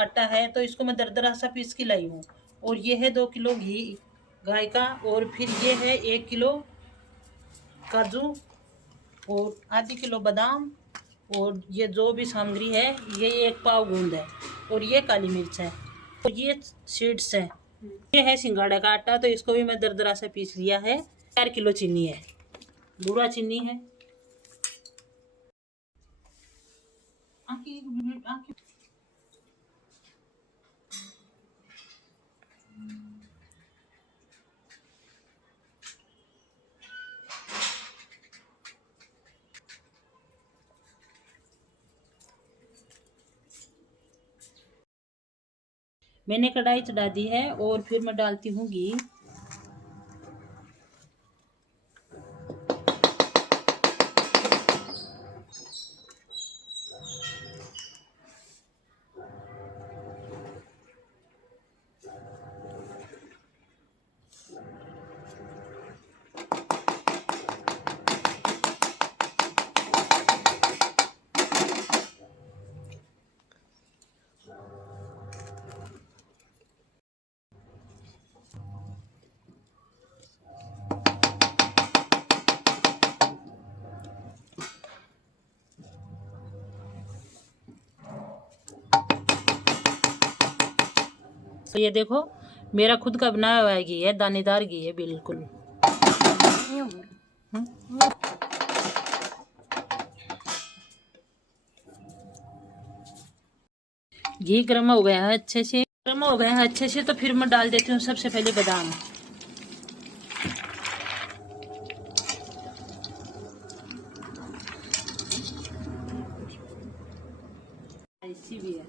आटा है तो इसको मैं दरदरा सा पीस के लाई हूँ। और ये है 2 किलो घी गाय का, और फिर ये है 1 किलो काजू, और आधी किलो बादाम, और ये जो भी सामग्री है ये 1 पाव गूंद है, और ये काली मिर्च है, और ये सीड्स है। ये है सिंगाड़ा का आटा, तो इसको भी मैं दरदरा से पीस लिया है। 4 किलो चीनी है, बूरा चीनी है। मैंने कढ़ाई चढ़ा दी है और फिर मैं डालती हूँ घी। तो ये देखो मेरा खुद का बनाया हुआ घी है, दानेदार घी है बिल्कुल। घी गर्म हो गया है अच्छे से, तो फिर मैं डाल देती हूँ सबसे पहले बादाम। ऐसी भी है।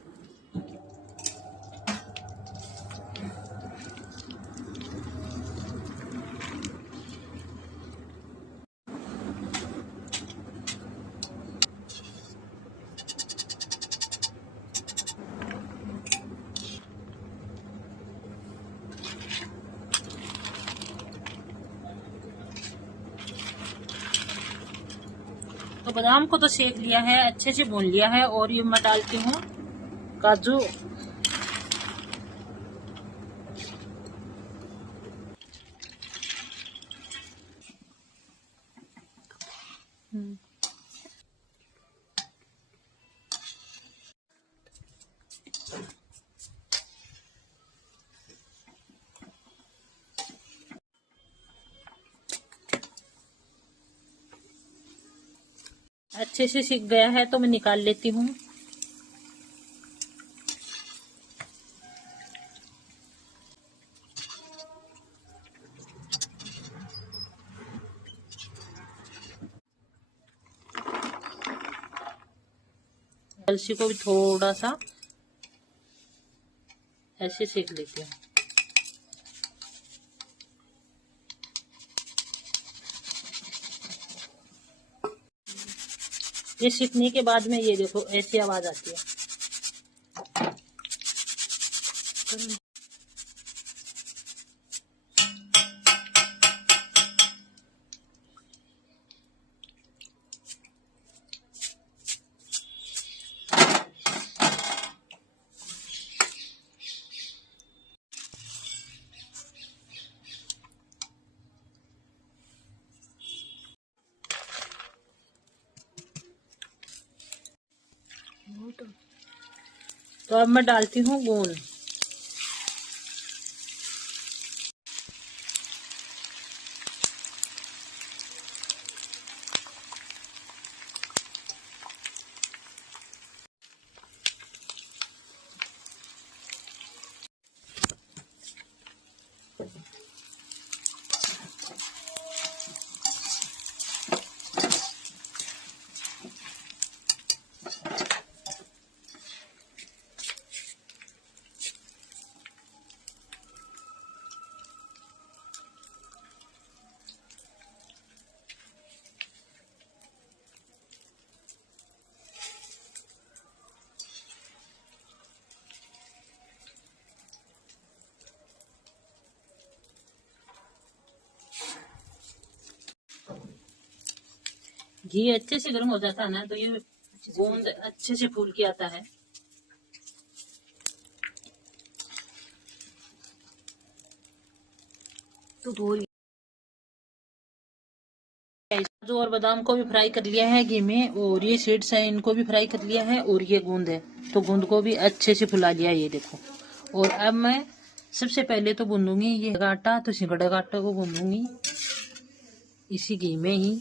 तो बादाम को तो सेक लिया है, अच्छे से भून लिया है, और ये मैं डालती हूँ काजू। अच्छे से सीख गया है तो मैं निकाल लेती हूँ। अलसी को भी थोड़ा सा ऐसे सेक लेती हूँ। ये सीखने के बाद में ये देखो ऐसी आवाज आती है। तो अब मैं डालती हूँ गोंद। घी अच्छे से गर्म हो जाता है ना, तो ये गोंद अच्छे से फूल के आता है। काजू और बादाम को भी फ्राई कर लिया है घी में, और ये सीड्स हैं इनको भी फ्राई कर लिया है, और ये गूंद है तो गूंद को भी अच्छे से फुला लिया, ये देखो। और अब मैं सबसे पहले तो गूंदूंगी ये आटा, तो सिंगड़ा का आटा को गूंदूंगी इसी घी में ही।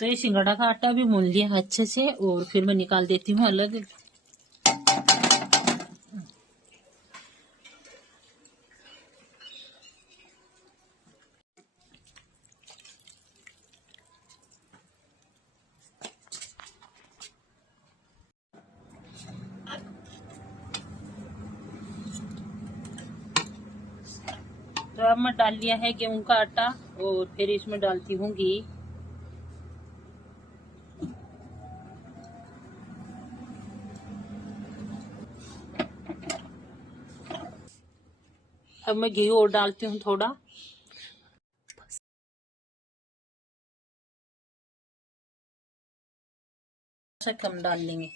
तो ये सिंगड़ा का आटा भी मूल लिया अच्छे से, और फिर मैं निकाल देती हूँ अलग। तो अब मैं डाल लिया है गेहूं का आटा, और फिर इसमें डालती हूँ घी। अब मैं घी और डालती हूँ थोड़ा, सा कम डाल लेंगे।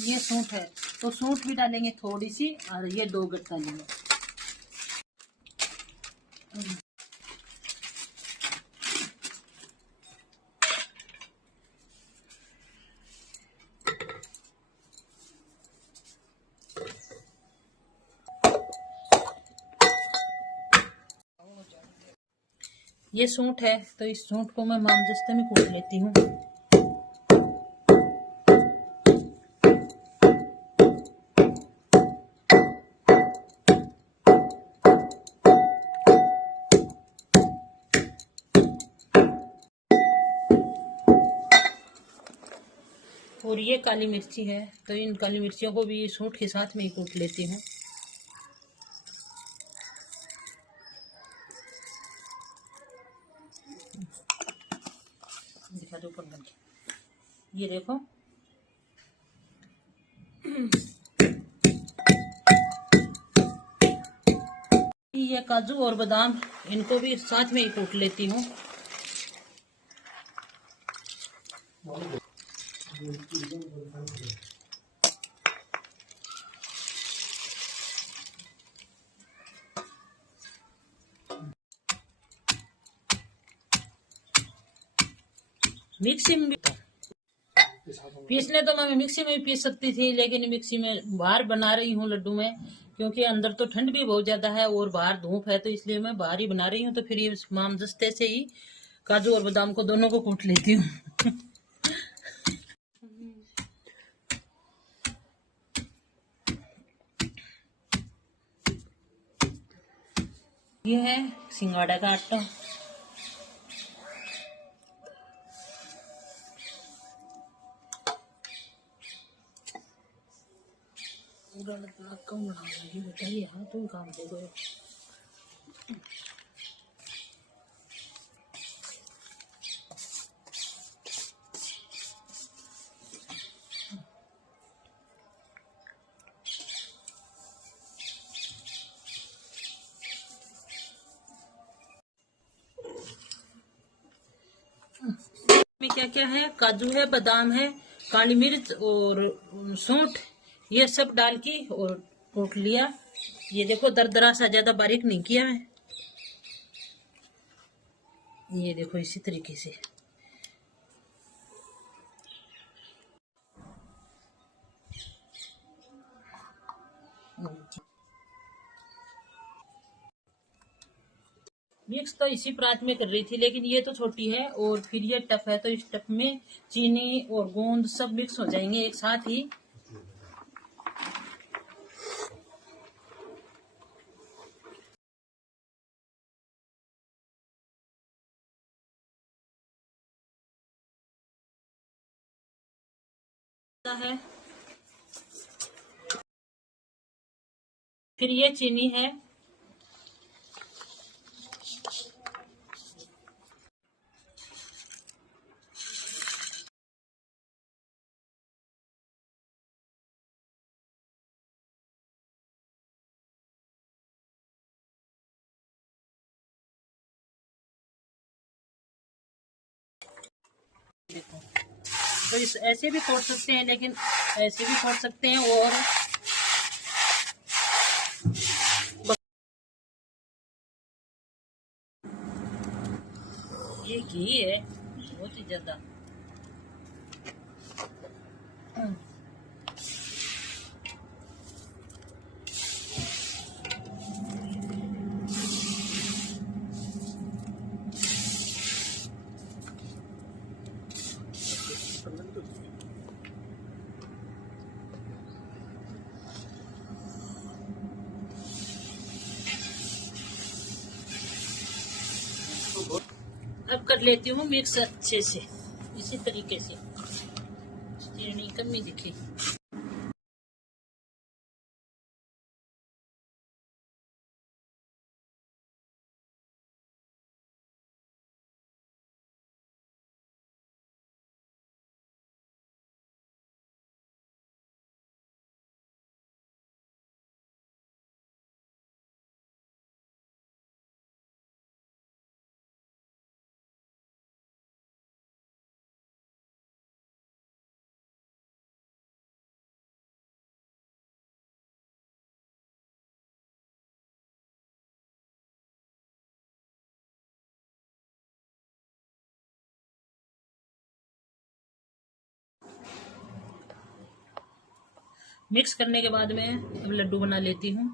ये सूंठ है तो सूंठ भी डालेंगे थोड़ी सी, और ये 2 गट्टा डालेंगे। ये सूंठ है तो इस सूंठ को मैं मामदस्ते में कूट लेती हूँ। और ये काली मिर्ची है तो इन काली मिर्चियों को भी सूंठ के साथ में ही कूट लेती हूँ। दिखा दो ऊपर करके, ये देखो। ये काजू और बादाम इनको भी साथ में ही कूट लेती हूँ। मिक्सी में पीसने तो मैं मिक्सी में भी पीस सकती थी, लेकिन मिक्सी में बाहर बना रही हूँ लड्डू में, क्योंकि अंदर तो ठंड भी बहुत ज्यादा है और बाहर धूप है, तो इसलिए मैं बाहर ही बना रही हूँ। तो फिर ये मामदस्ते से ही काजू और बादाम को दोनों को कूट लेती हूँ। ये है सिंगाड़ा का आटा। कम बनाऊंगी बेटा, ये हाथ भी काम दे दो। मैं क्या क्या है, काजू है, बादाम है, काली मिर्च और सौंठ, ये सब डाल के और कूट लिया। ये देखो दरदरा सा, ज्यादा बारीक नहीं किया है। ये देखो इसी तरीके से। मिक्स तो इसी परात में कर रही थी, लेकिन ये तो छोटी है और फिर ये टफ है, तो इस टफ में चीनी और गोंद सब मिक्स हो जाएंगे एक साथ ही। है फिर ये चीनी है, देखो तो इस ऐसे भी खोद सकते हैं, लेकिन ऐसे भी खोद सकते हैं। और ये घी है बहुत ही ज्यादा। अब कर लेती हूँ मिक्स अच्छे से, इसी तरीके से। चीनी कमी दिखी। मिक्स करने के बाद में अब लड्डू बना लेती हूँ।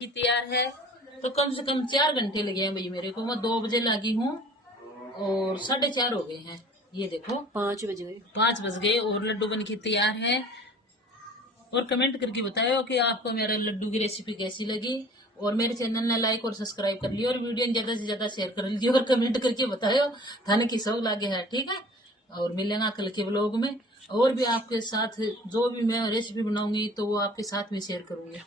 तैयार है, तो कम से कम 4 घंटे लगे हैं भाई मेरे को। मैं 2 बजे लगी हूँ और 4:30 हो गए हैं। ये देखो 5 बज गए और लड्डू बन के तैयार है। और कमेंट करके बताओ कि आपको मेरा लड्डू की रेसिपी कैसी लगी। और मेरे चैनल ने लाइक और सब्सक्राइब कर लिया और वीडियो ज्यादा से ज्यादा शेयर कर लीजिए और कमेंट करके बताओ थाने की सब लागे है, ठीक है। और मिलेगा कल के व्लॉग में। और भी आपके साथ जो भी मैं रेसिपी बनाऊंगी तो वो आपके साथ में शेयर करूंगी।